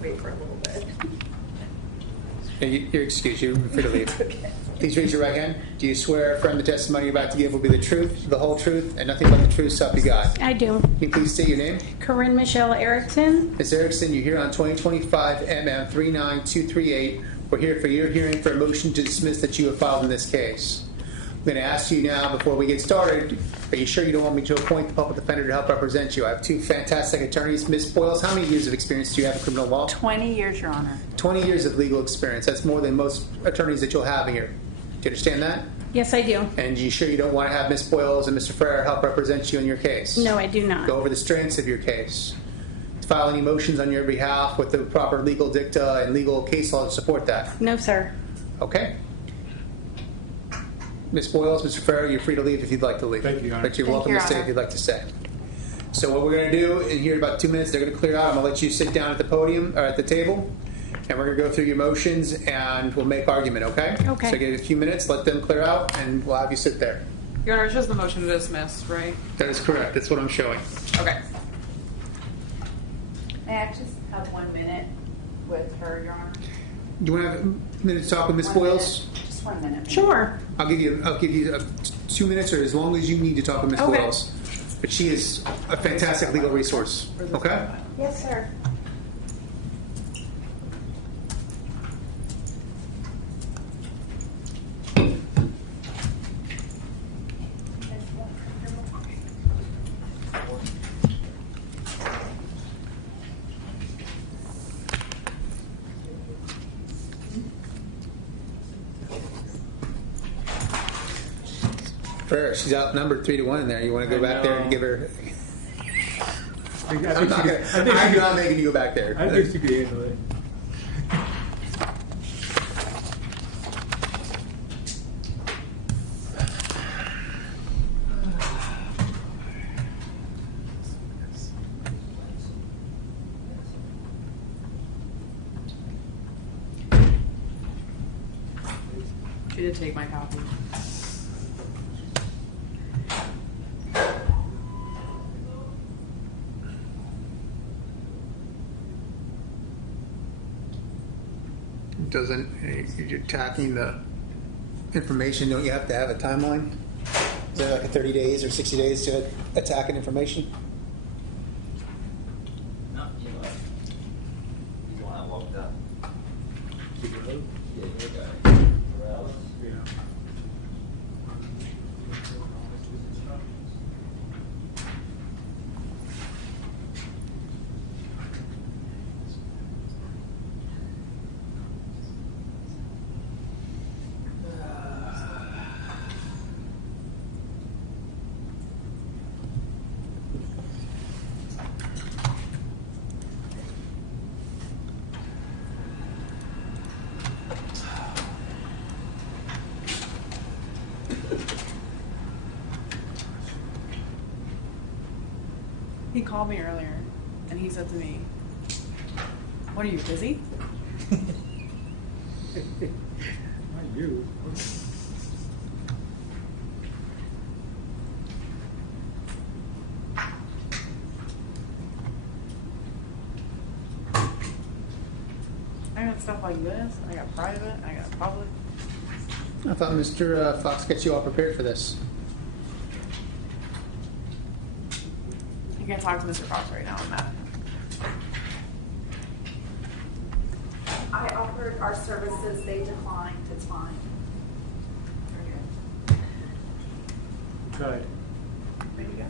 wait for a little bit. You're excused. You're free to leave. Okay. Please raise your right hand. Do you swear or affirm the testimony you're about to give will be the truth, the whole truth, and nothing but the truth, so help you God? I do. Can you please state your name? Corinne Michelle Erickson. Ms. Erickson, you're here on 2025 MM 39238. We're here for your hearing for a motion to dismiss that you have filed in this case. I'm going to ask you now, before we get started, are you sure you don't want me to appoint the public defender to help represent you? I have two fantastic attorneys. Ms. Boyles, how many years of experience do you have in criminal law? 20 years, Your Honor. 20 years of legal experience. That's more than most attorneys that you'll have here. Do you understand that? Yes, I do. And you sure you don't want to have Ms. Boyles and Mr. Ferrer help represent you in your case? No, I do not. Go over the strengths of your case. File any motions on your behalf with the proper legal dicta and legal case law to support that. No, sir. Okay. Ms. Boyles, Mr. Ferrer, you're free to leave if you'd like to leave. Thank you, Your Honor. But you're Thank welcome you, to stay Your if you'd like to stay. So what we're going to do in here in about 2 minutes, they're going to clear out. I'm going to let you sit down at the podium or at the table, and we're going to go through your motions and we'll make argument, okay? Okay. So give it a few minutes, let them clear out, and we'll have you sit there. Your Honor, it's just the motion to dismiss, right? That is correct. That's what I'm showing. Okay. May I just have 1 minute with her, Your Honor? Do you want to have a minute to talk with Ms. 1 Boyles? minute. Just 1 minute. Sure. I'll give you 2 minutes or as long as you need to talk with Ms. Okay. Boyles. But she is a fantastic legal resource. Okay? Yes, sir. Fair. She's outnumbered 3-1 in there. You want to go back there and give her? I'm not making you go back there. I think she could handle it. She did take my copy. Doesn't you're attacking the information? Don't you have to have a timeline? Is there like a 30 days or 60 days to attack an information? No, you know, you want to walk up. Yeah, you go. Morales. He called me earlier, and he said to me, "What are you, busy?" Not you. I got stuff like this. I got private. I got public. I thought Mr. Fox got you all prepared for this. You can talk to Mr. Fox right now on that. I offered our services, they declined, it's fine. Good. Maybe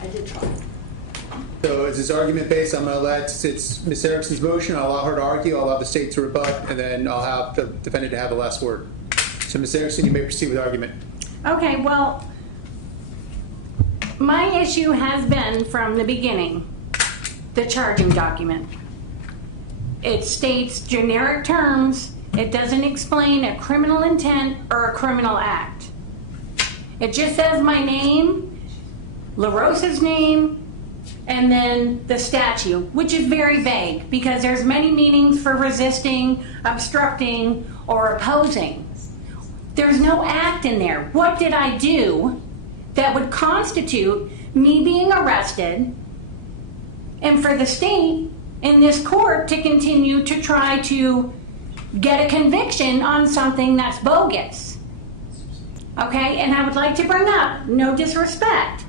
I did try. So is this argument based? I'm going to let, it's Ms. Erickson's motion. I'll allow her to argue. I'll allow the state to rebut, and then I'll have the defendant to have the last word. So Ms. Erickson, you may proceed with argument. Okay, well, my issue has been from the beginning, the charging document. It states generic terms. It doesn't explain a criminal intent or a criminal act. It just says my name, LaRosa's name, and then the statute, which is very vague because there's many meanings for resisting, obstructing, or opposing. There's no act in there. What did I do that would constitute me being arrested and for the state in this court to continue to try to get a conviction on something that's bogus. Okay, and I would like to bring up, no disrespect,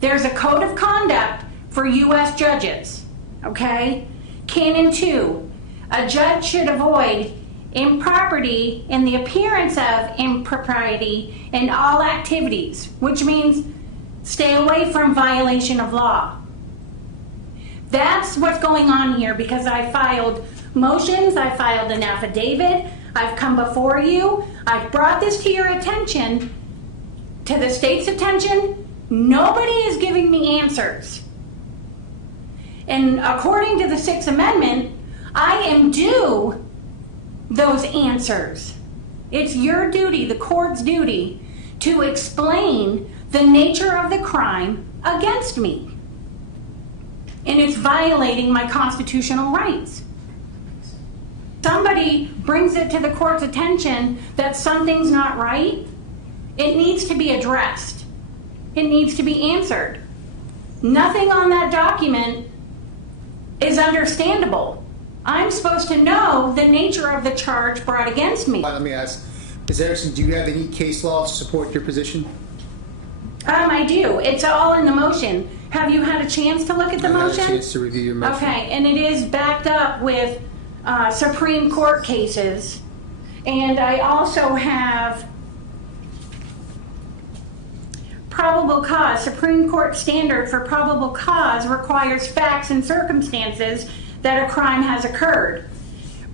there's a code of conduct for U.S. judges, okay? Canon 2, a judge should avoid impropriety in the appearance of impropriety in all activities, which means stay away from violation of law. That's what's going on here, because I filed motions, I filed an affidavit, I've come before you, I've brought this to your attention, to the state's attention. Nobody is giving me answers. And according to the Sixth Amendment, I am due those answers. It's your duty, the court's duty, to explain the nature of the crime against me. And it's violating my constitutional rights. Somebody brings it to the court's attention that something's not right, it needs to be addressed. It needs to be answered. Nothing on that document is understandable. I'm supposed to know the nature of the charge brought against me. Let me ask, Ms. Erickson, do you have any case law to support your position? I do. It's all in the motion. Have you had a chance to look at the motion? I had a chance to review your motion. Okay, and it is backed up with Supreme Court cases. And I also have probable cause. Supreme Court standard for probable cause requires facts and circumstances that a crime has occurred.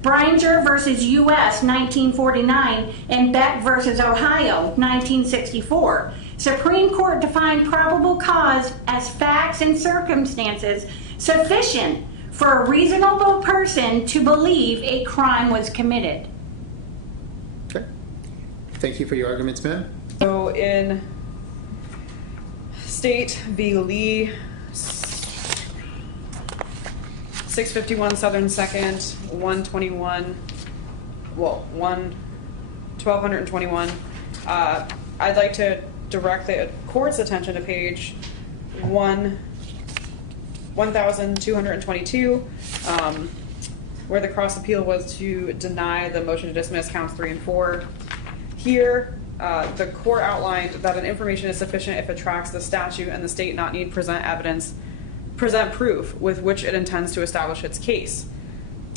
Bringer versus U.S. 1949 and Beck versus Ohio 1964. Supreme Court defined probable cause as facts and circumstances sufficient for a reasonable person to believe a crime was committed. Okay. Thank you for your arguments, ma'am. So in State v. Lee, 651 Southern 2nd, 121, well, 1221, I'd like to direct the court's attention to page 1222, where the cross appeal was to deny the motion to dismiss counts 3 and 4. Here, the court outlined that an information is sufficient if it tracks the statute and the state not need present proof with which it intends to establish its case.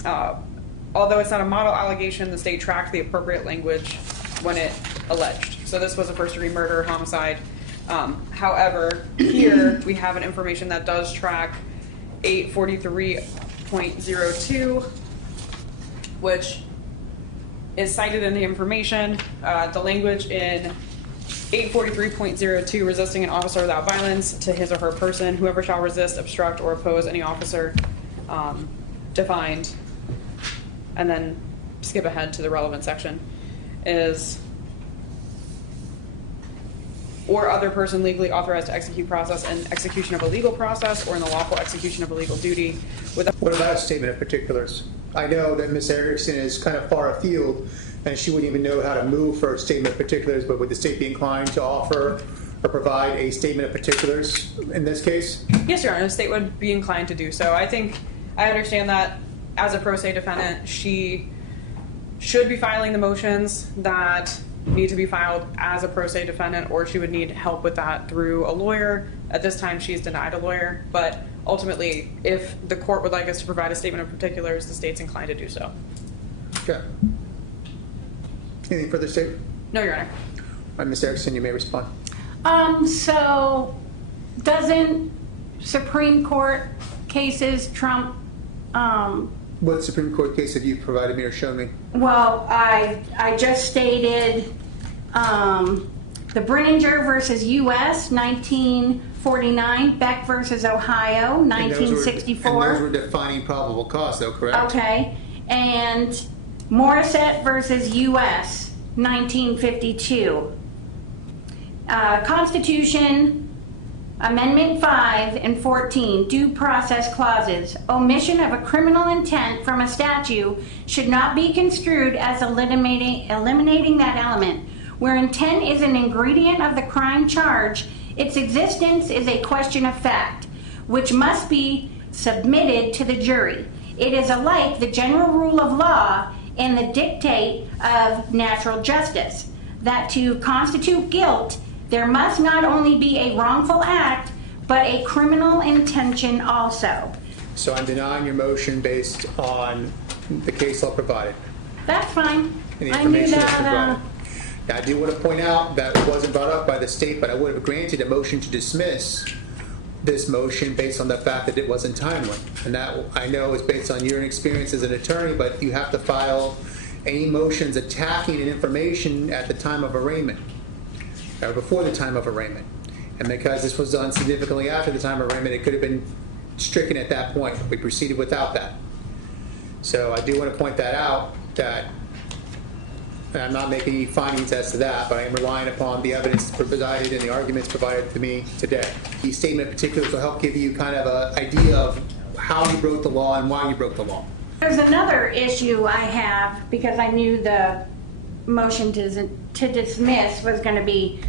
Although it's not a model allegation, the state tracked the appropriate language when it alleged. So this was a first-degree murder, homicide. However, here we have an information that does track 843.02, which is cited in the information. The language in 843.02, resisting an officer without violence to his or her person, whoever shall resist, obstruct, or oppose any officer, defined, and then skip ahead to the relevant section, is or other person legally authorized to execute process and execution of a legal process or in the lawful execution of a legal duty. What about a statement of particulars? I know that Ms. Erickson is kind of far afield and she wouldn't even know how to move for a statement of particulars, but would the state be inclined to offer or provide a statement of particulars in this case? Yes, Your Honor, the state would be inclined to do so. I think I understand that as a pro se defendant, she should be filing the motions that need to be filed as a pro se defendant, or she would need help with that through a lawyer. At this time, she's denied a lawyer, but ultimately, if the court would like us to provide a statement of particulars, the state's inclined to do so. Okay. Anything further, State? No, Your Honor. All right, Ms. Erickson, you may respond. So doesn't Supreme Court cases trump? What Supreme Court case have you provided me or shown me? Well, I just stated the Bringer versus U.S. 1949, Beck versus Ohio 1964. And those were defining probable cause, though, correct? Okay, and Morissette versus U.S. 1952. Constitution Amendment 5 and 14, due process clauses. Omission of a criminal intent from a statute should not be construed as eliminating that element. Where intent is an ingredient of the crime charge, its existence is a question of fact, which must be submitted to the jury. It is alike the general rule of law and the dictate of natural justice, that to constitute guilt, there must not only be a wrongful act, but a criminal intention also. So I'm denying your motion based on the case law provided That's fine. and the I knew information that's that. provided. Now, I do want to point out that it wasn't brought up by the state, but I would have granted a motion to dismiss this motion based on the fact that it wasn't timely. And that, I know, is based on your experience as an attorney, but you have to file any motions attacking an information at the time of arraignment, or before the time of arraignment. And because this was done significantly after the time of arraignment, it could have been stricken at that point. We proceeded without that. So I do want to point that out, that, and I'm not making any findings as to that, but I am relying upon the evidence provided and the arguments provided to me today. The statement in particular will help give you kind of an idea of how you broke the law and why you broke the law. There's another issue I have, because I knew the motion to dismiss was going to be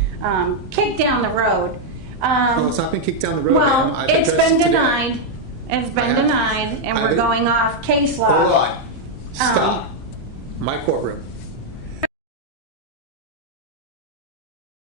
kicked down the road. Oh, it's not been kicked down the road, ma'am. Well, I've it's addressed been it today. denied. It's been have- denied, and I've we're been- going off case law. Hold on. Stop. My courtroom.